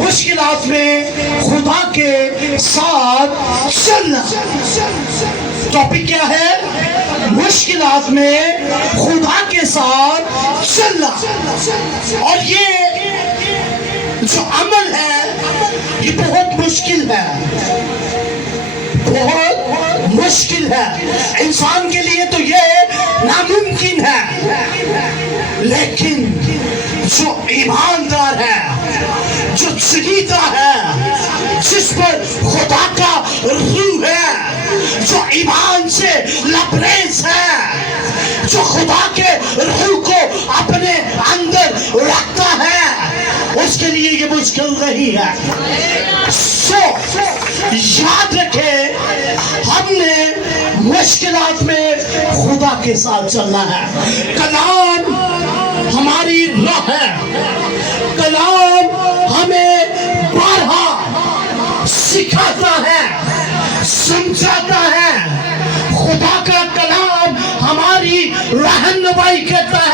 مشکلات میں خدا کے ساتھ چلنا. ٹاپک کیا ہے؟ مشکلات میں خدا کے ساتھ چلنا. اور یہ جو عمل ہے یہ بہت مشکل ہے، بہت مشکل ہے. انسان کے لیے تو یہ ناممکن ہے، لیکن جو ایماندار ہے، جو چلیتا ہے، جس پر خدا کا روح ہے، جو ایمان سے لبریز ہے، جو خدا کے روح کو اپنے اندر رکھتا ہے، اس کے لیے یہ مشکل نہیں ہے. یاد رکھیں، ہم نے مشکلات میں خدا کے ساتھ چلنا ہے. کلام ہماری راہ ہے، کلام ہمیں بارہا سکھاتا ہے، سمجھاتا ہے. خدا کا کلام ہماری رہنمائی کرتا